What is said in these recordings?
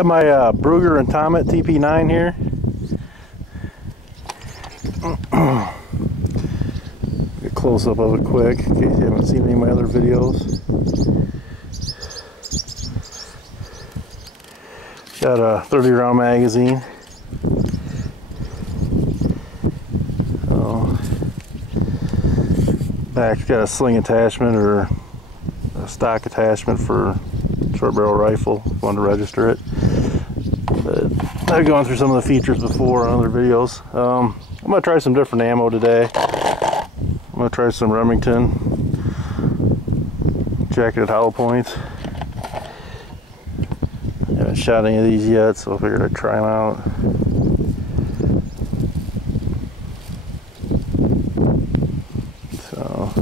Got my Brugger Thomet TP-9 here. Get a close up of it quick in case you haven't seen any of my other videos. Got a 30 round magazine. Back's got a sling attachment or a stock attachment for short barrel rifle if you want to register it. But I've gone through some of the features before on other videos. I'm going to try some different ammo today. I'm going to try some Remington Jacketed Hollow Points. I haven't shot any of these yet, so I figured I'd try them out. So,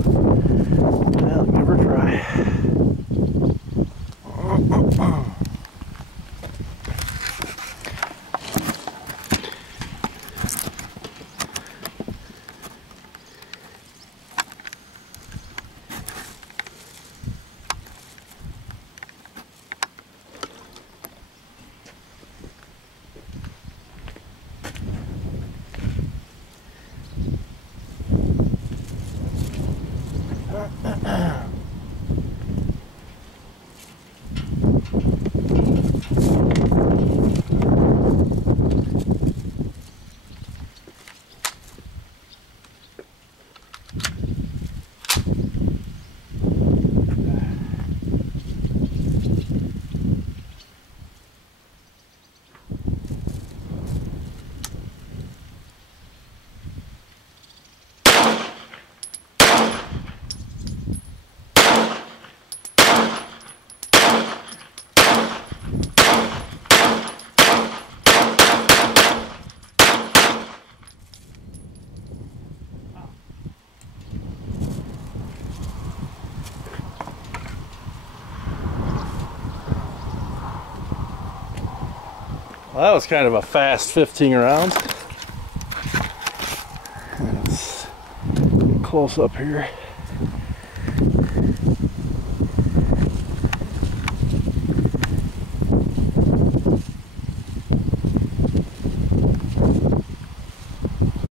yeah, give her a try. Well, that was kind of a fast 15 rounds. Let's get close up here.